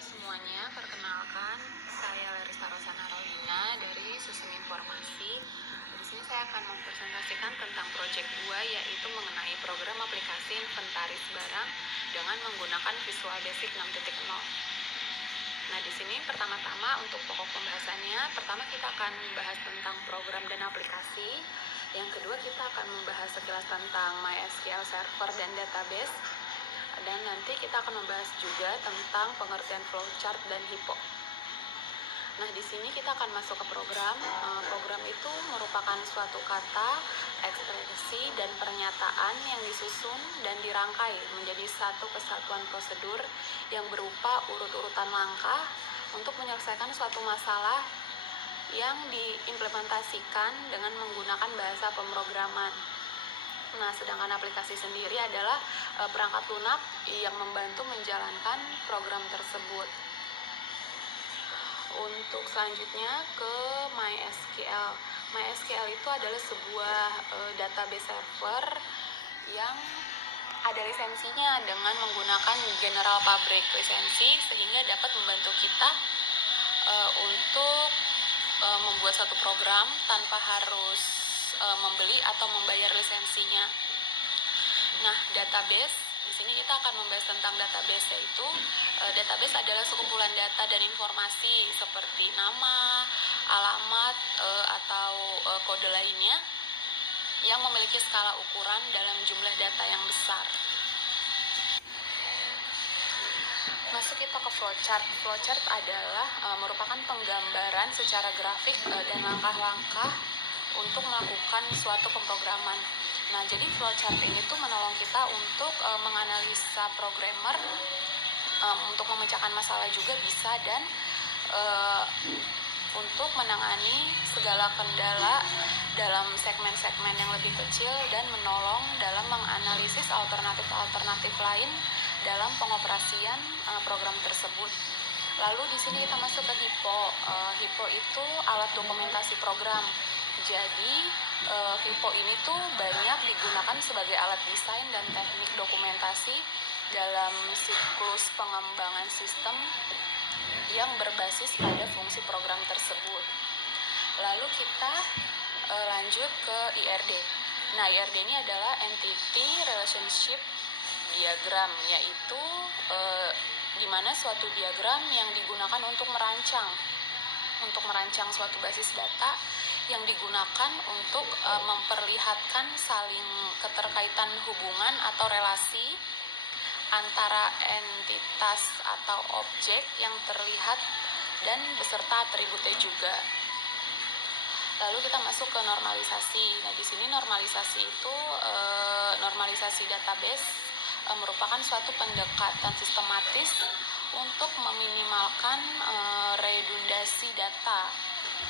semuanya, perkenalkan saya Larissa Rosana Rohina dari Sistem Informasi. Di sini saya akan mempresentasikan tentang proyek 2, yaitu mengenai program aplikasi inventaris barang dengan menggunakan Visual Basic 6.0. Nah, di sini pertama-tama untuk pokok pembahasannya, pertama kita akan membahas tentang program dan aplikasi. Yang kedua, kita akan membahas sekilas tentang MySQL Server dan database. Dan nanti kita akan membahas juga tentang pengertian flowchart dan HIPPO. Nah, di sini kita akan masuk ke program. Program itu merupakan suatu kata, ekspresi, dan pernyataan yang disusun dan dirangkai menjadi satu kesatuan prosedur yang berupa urut-urutan langkah untuk menyelesaikan suatu masalah yang diimplementasikan dengan menggunakan bahasa pemrograman. Nah, sedangkan aplikasi sendiri adalah perangkat lunak yang membantu menjalankan program tersebut. Untuk selanjutnya ke MySQL. MySQL itu adalah sebuah database server yang ada lisensinya dengan menggunakan General Public lisensi, sehingga dapat membantu kita untuk membuat satu program tanpa harus membeli atau membayar lisensinya. Nah, database, di sini kita akan membahas tentang database, yaitu database adalah sekumpulan data dan informasi seperti nama, alamat, atau kode lainnya yang memiliki skala ukuran dalam jumlah data yang besar. Masuk kita ke flowchart. Flowchart adalah merupakan penggambaran secara grafik dan langkah-langkah untuk melakukan suatu pemrograman. Nah, jadi flowchart ini tuh menolong kita untuk menganalisa programmer, untuk memecahkan masalah juga bisa, dan untuk menangani segala kendala dalam segmen-segmen yang lebih kecil dan menolong dalam menganalisis alternatif-alternatif lain dalam pengoperasian program tersebut. Lalu di sini kita masuk ke HIPPO. HIPPO itu alat dokumentasi program. Jadi HIPPO ini tuh banyak digunakan sebagai alat desain dan teknik dokumentasi dalam siklus pengembangan sistem yang berbasis pada fungsi program tersebut. Lalu kita lanjut ke IRD. Nah, IRD ini adalah Entity Relationship Diagram, yaitu di mana suatu diagram yang digunakan untuk merancang suatu basis data yang digunakan untuk memperlihatkan saling keterkaitan hubungan atau relasi antara entitas atau objek yang terlihat dan beserta atributnya juga. Lalu kita masuk ke normalisasi. Nah, di sini normalisasi itu normalisasi database merupakan suatu pendekatan sistematis untuk meminimalkan redundasi data.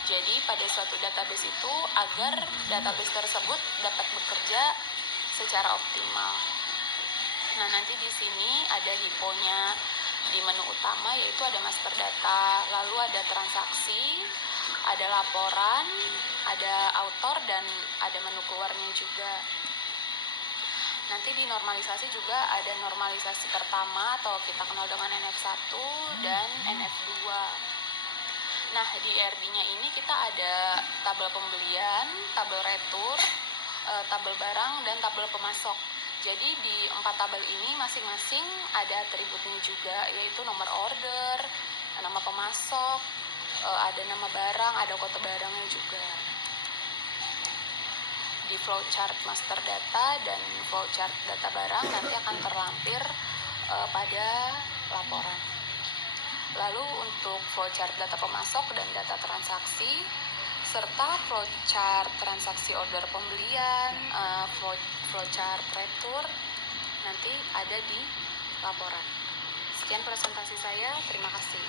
Jadi pada suatu database itu agar database tersebut dapat bekerja secara optimal. Nah, nanti di sini ada HIPPO-nya di menu utama, yaitu ada master data, lalu ada transaksi, ada laporan, ada author, dan ada menu keluarnya juga. Nanti di normalisasi juga ada normalisasi pertama atau kita kenal dengan NF1 dan NF2. Nah, di IRD-nya ini kita ada tabel pembelian, tabel retur, tabel barang, dan tabel pemasok. Jadi di 4 tabel ini masing-masing ada atributnya juga, yaitu nomor order, nama pemasok, ada nama barang, ada kode barangnya juga. Di flowchart master data dan flowchart data barang nanti akan terlampir pada laporan. Lalu untuk flowchart data pemasok dan data transaksi serta flowchart transaksi order pembelian, flowchart retur nanti ada di laporan. Sekian presentasi saya, terima kasih.